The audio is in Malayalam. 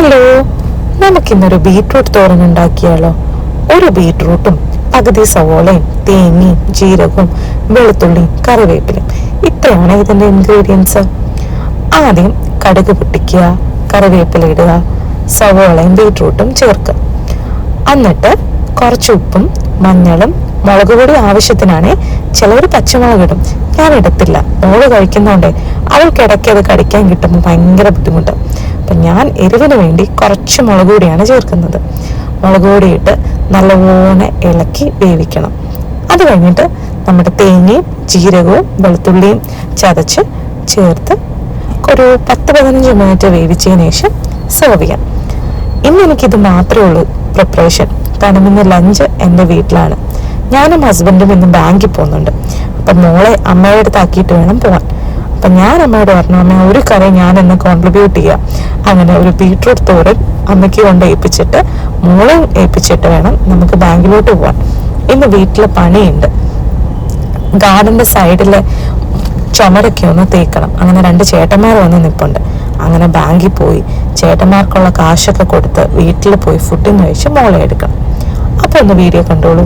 ഹലോ, നമുക്കിന്നൊരു ബീട്രൂട്ട് തോരൻ ഉണ്ടാക്കിയാലോ? ഒരു ബീട്രൂട്ടും പകുതി സവോളയും തേങ്ങയും ജീരകവും വെളുത്തുള്ളിയും കറിവേപ്പിലയും, ഇത്രയാണ് ഇതിന്റെ ഇൻഗ്രീഡിയൻസ്. ആദ്യം കടുക് പൊട്ടിക്കുക, കറിവേപ്പില ഇടുക, സവോളയും ബീട്രൂട്ടും ചേർക്കുക. എന്നിട്ട് കുറച്ച് ഉപ്പും മഞ്ഞളും മുളക് പൊടി ആവശ്യത്തിനാണ്. ചിലവർ പച്ചമുളക് ഇടും, ഞാൻ ഇടത്തില്ല. മോള് കഴിക്കുന്നോണ്ടേ അവൾക്ക് ഇടയ്ക്ക് അത് കടിക്കാൻ കിട്ടുമ്പോൾ ഭയങ്കര ബുദ്ധിമുട്ട്. അപ്പം ഞാൻ എരിവിന് വേണ്ടി കുറച്ച് മുളക് പൊടിയാണ് ചേർക്കുന്നത്. മുളക് പൊടിയിട്ട് നല്ലപോലെ ഇളക്കി വേവിക്കണം. അത് കഴിഞ്ഞിട്ട് നമ്മുടെ തേങ്ങയും ജീരകവും വെളുത്തുള്ളിയും ചതച്ച് ചേർത്ത് ഒരു 10-15 മിനിറ്റ് വേവിച്ചതിന് ശേഷം സെർവ് ചെയ്യാം. ഇന്ന് എനിക്കിത് മാത്രമേ ഉള്ളൂ പ്രിപ്പറേഷൻ. കാരണം ഇന്ന് ലഞ്ച് എൻ്റെ വീട്ടിലാണ്. ഞാനും ഹസ്ബൻഡും ഇന്ന് ബാങ്കിൽ പോകുന്നുണ്ട്. അപ്പം മോളെ അമ്മയുടെ അടുത്താക്കിയിട്ട് വേണം പോവാൻ. അപ്പം ഞാൻ അമ്മയോട് പറഞ്ഞു, അമ്മ ഒരു കറി ഞാൻ ഇന്ന് കോൺട്രിബ്യൂട്ട് ചെയ്യാം. അങ്ങനെ ഒരു ബീട്രൂട്ട് തോരൻ അമ്മയ്ക്ക് കൊണ്ട് ഏൽപ്പിച്ചിട്ട് മോളെ ഏൽപ്പിച്ചിട്ട് വേണം നമുക്ക് ബാങ്കിലോട്ട് പോവാൻ. ഇന്ന് വീട്ടിൽ പണിയുണ്ട്. ഗാർഡന്റെ സൈഡിലെ ചുമരൊക്കെ ഒന്ന് തേക്കണം. അങ്ങനെ 2 ചേട്ടന്മാർ വന്ന് നിൽപ്പുണ്ട്. അങ്ങനെ ബാങ്കിൽ പോയി ചേട്ടന്മാർക്കുള്ള കാശൊക്കെ കൊടുത്ത് വീട്ടിൽ പോയി ഫുഡും കഴിച്ച് മോളെ എടുക്കണം. അപ്പോൾ ഒന്ന് വീഡിയോ കണ്ടോളൂ.